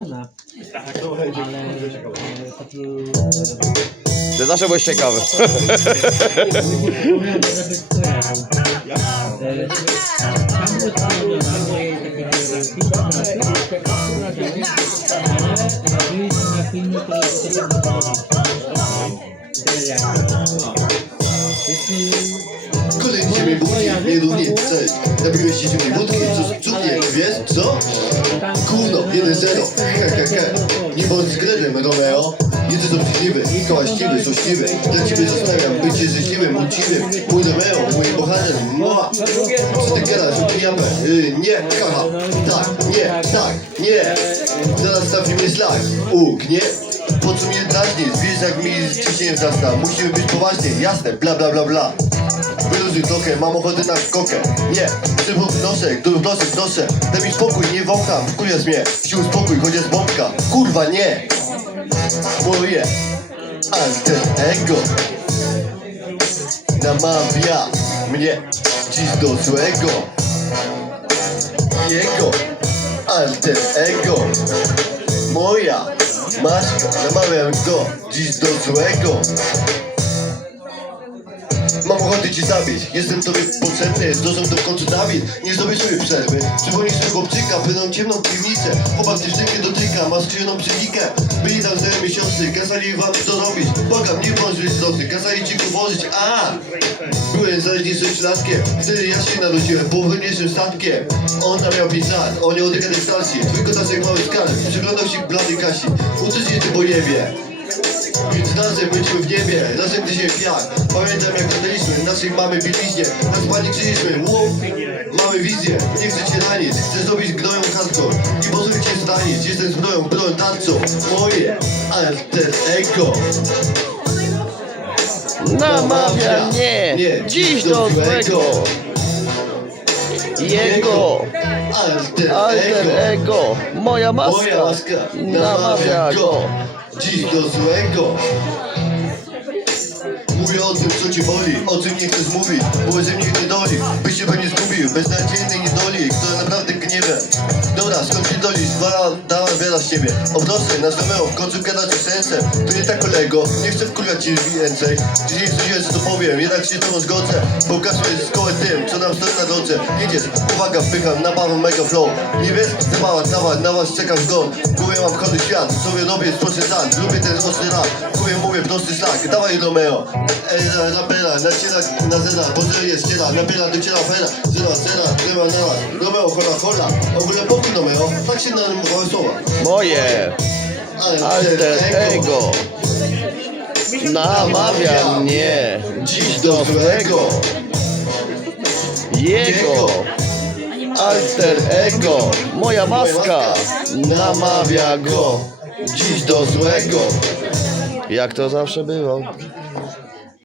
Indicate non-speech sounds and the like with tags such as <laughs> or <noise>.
ale e, taki Ty zawsze byłeś ciekawy. Żeby <laughs> E, się mnie budzi, nie równie, cześć Nabiłeś się ciemnej wódki, co cudnie, wiesz, co? Kurno, 1-0, he he he. Nie bądź zgredem, Romeo. Jesteś obrzydliwy, kołaściwy, złośliwy. Dla ciebie zostawiam. Bycie szczęśliwym, uczciwym. Mój Romeo, mój bohater, moa Co ty gadasz, upijamy? Yy, nie, kacha Tak, nie, tak, nie. Zaraz trafimy szlak Ugnie. Po co mnie drażnisz? Wiesz jak mi z ciśnieniem zasta Musimy być poważnie, jasne, bla bla bla bla Wyluzuj trochę, mam ochotę na kokę. Nie, szybko wnoszę, który wnoszę, proszę Daj mi spokój, nie wącham, wkurwiasz mnie. Sił spokój, chociaż bombka. Kurwa, nie. Moje alter ego Namawia mnie dziś do złego. Jego alter ego. Moja maska, namawiam go dziś do złego Mam ochotę cię zabić, jestem tobie potrzebny Zdążę do końca Dawid, nie sobie przerwy. Przypomnij sobie chłopczyka, będą ciemną piwnicę. Chłopak dziewczynkę dotyka, ma skrzyżoną psychikę. Byli tam cztery miesiące, kazali wam to robić. Błagam, nie bądź wysocy, kazali ci położyć A! Byłem zaledwie latkiem, wtedy ja się narodziłem Połowniejszym statkiem. Ona miał 5 lat, on miał dekadę starsi Twój kotasek mały skarb, przyglądał się blady Kasi. Uczyć się ty bojebie więc razem będziemy w niebie, razem gdy się piach Pamiętam jak gadaliśmy, naszej mamy biliźnie Na spanie krzyliśmy, łup Mamy wizję, nie chcę cię ranić Chcę zrobić gnoją hardcore Nie pozwól cię zranić Jestem zbroją, broją tarczą Moje alter ego. Namawia mnie dziś do złego. Jego Alter alter ego. ego, moja Moja maska maska namawia go. Dziś do złego. Mówię o tym, co ci boli, o czym nie chcesz mówić Było ze mnie nie doli, ciebie. Obnosy, na Romeo, w końcu gadasz z sensem. To nie tak kolego, nie chcę wkurwiać ci więcej. Dzisiaj coś jest, co powiem, jednak się z tobą zgodzę. Bo kasło jest szkołę tym, co nam stoi na drodze. Jedziesz, uwaga, wpycham na bawę mega flow. Nie wiesz, zabawa, dawa, na was czekam zgon. W głowie mam chory świat, sobie robię sproszy san Lubię ten ostry rap, w głowie mówię prosty szlak Dawaj Romeo, ej, ra- rapera, naciera na zera. Bo jest ciera, nabiera do ciela fera. Zera, zera, zera, zera, Romeo, hola, hola. W ogóle pokój Romeo, tak się narymowały słowa Moje alter ego namawia mnie Dziś do złego Jego alter ego, moja maska namawia go dziś do złego. Jak to zawsze było.